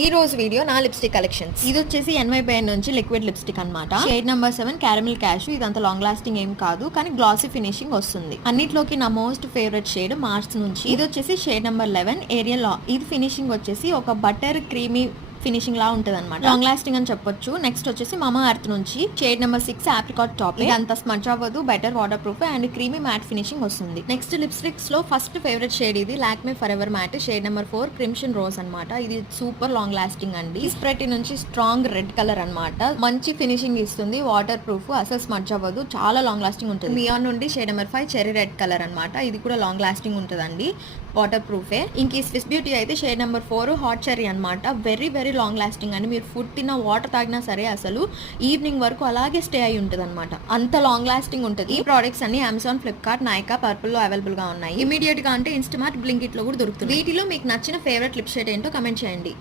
ఈ రోజు వీడియో నా లిప్స్టిక్ కలెక్షన్స్. ఇది వచ్చేసి NYBN నుంచి లిక్విడ్ లిప్స్టిక్ అన్నమాట. Shade number 7 caramel cash. ఇదంతా లాంగ్ లాస్టింగ్ ఏం కాదు, కానీ గ్లాసీ ఫినిషింగ్ వస్తుంది. అన్నిట్లోకి నా మోస్ట్ ఫేవరెట్ షేడ్ మార్స్ నుంచి. ఇది వచ్చేసి షేడ్ నెంబర్ 11 ఏరియల్. ఇది ఫినిషింగ్ వచ్చేసి ఒక బటర్ క్రీమీ ఫినిషింగ్ లా ఉంటది అనమాట. లాంగ్ లాస్టింగ్ అని చెప్పొచ్చు. నెక్స్ట్ వచ్చేసి మామా ఎర్త్ నుంచి షేడ్ నెంబర్ 6 ఆప్రికాట్ టాప్. ఇది అంత స్మడ్జ్ అవ్వదు, better water proof and creamy matte finishing వస్తుంది. నెక్స్ట్ లిప్స్టిక్స్ లో ఫస్ట్ ఫేవరెట్ షేడ్ ఇది Lakme for ever mat shade number 4 crimson rose అనమాట. ఇది సూపర్ లాంగ్ లాస్టింగ్ అండి. స్ప్రెట్ నుంచి స్ట్రాంగ్ రెడ్ కలర్ అనమాట. మంచి ఫినిషింగ్ ఇస్తుంది, వాటర్ ప్రూఫ్, అసలు స్మడ్జ్ అవ్వదు, చాలా లాంగ్ లాస్టింగ్ ఉంటుంది. మియాన్ నుండి shade number 5 cherry red colour అనమాట. ఇది కూడా లాంగ్ లాస్టింగ్ ఉంటుందండి, వాటర్ ప్రూఫే. ఇంక ఈ స్విస్ బ్యూటీ అయితే షేడ్ నెంబర్ 4 హాట్ చెరీ అనమాట. వెరీ వెరీ లాంగ్ లాస్టింగ్ అండి. మీరు ఫుడ్ తిన్నా, వాటర్ తాగినా సరే అసలు ఈవినింగ్ వరకు అలాగే స్టే అయి ఉంటుంది అనమాట. అంత లాంగ్ లాస్టింగ్ ఉంటుంది. ఈ ప్రోడక్ట్స్ అన్ని అమెజాన్, ఫ్లిప్కార్ట్, నైకా, పర్పుల్ లో అవైలబుల్ గా ఉన్నాయి. ఇమీడియట్ గా అంటే ఇన్స్టామార్ట్, బ్లింకిట్ లో కూడా దొరుకుతుంది. వీటిలో మీకు నచ్చిన ఫేవరెట్ లిప్ షేడ్ ఏంటో కమెంట్ చేయండి.